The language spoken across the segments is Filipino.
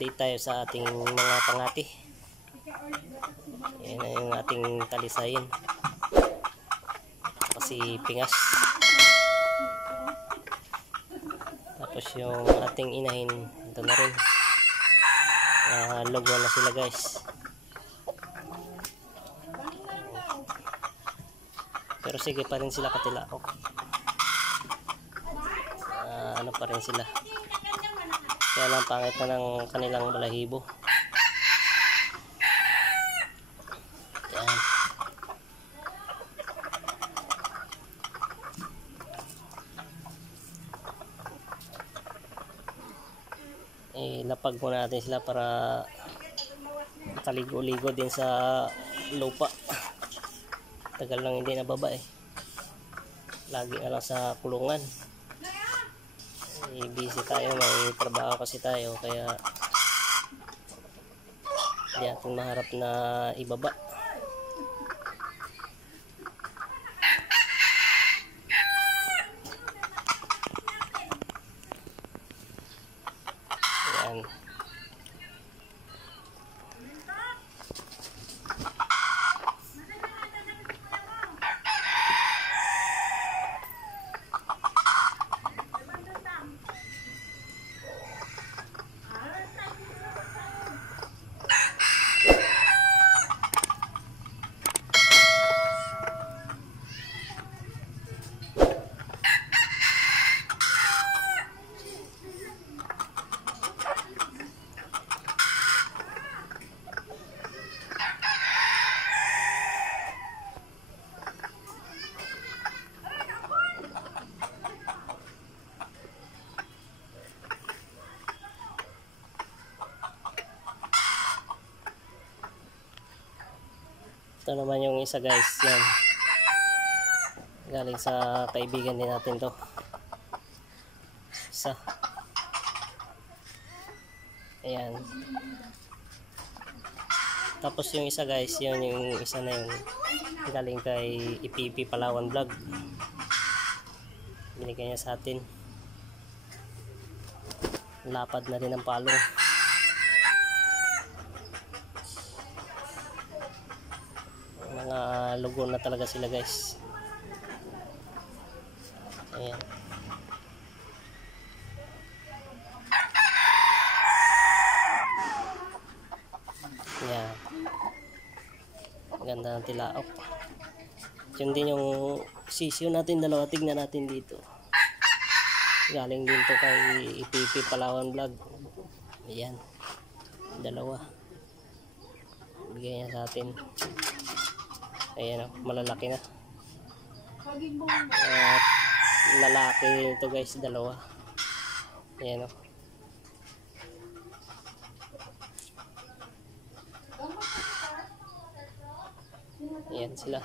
update tayo sa ating mga pangati. Yan na yung ating talisayin. Kasi pingas. Tapos yung ating inahin, ito na rin. Logwa na sila guys. Pero sige pa rin sila katilaok. Ano pa rin sila. Kaya lang pangit na ng kanilang balahibo. Yan. Lapag muna natin sila para makaligo-ligo din sa lupa. Tagal lang hindi nababa eh. Lagi na lang sa kulungan. Busy tayo, may trabaho kasi tayo, kaya hindi natin maharap na ibaba. Yan. Ito naman yung isa guys, yan. Galing sa kaibigan din natin to. Isa. Ayan. Tapos yung isa guys, yun yung isa na yung galing kay IPP Palawan Vlog. Binigay niya sa atin. Lapad na rin ang palo. Mga lugo na talaga sila guys. Ayan. Ayan. Ganda ng tilaok. Yun din yung sisiyo natin dalawa. Tignan natin dito. Galing din to kay IPP Palawan Vlog. Ayan. Dalawa. Bigay niya sa atin. Ayan o, malalaki na. At lalaki ito guys, dalawa. Ayan o. Ayan sila.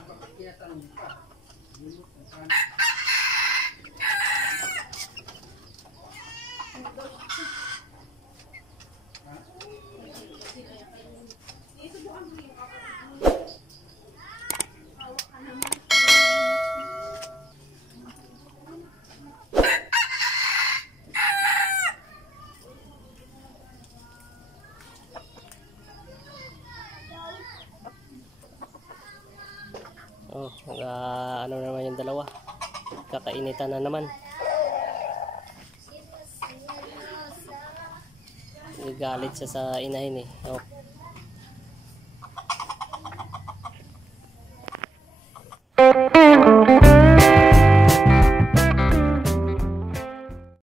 Oh, ano naman yung dalawa. Kakainitan na naman. Galit siya sa inahin eh. Oh.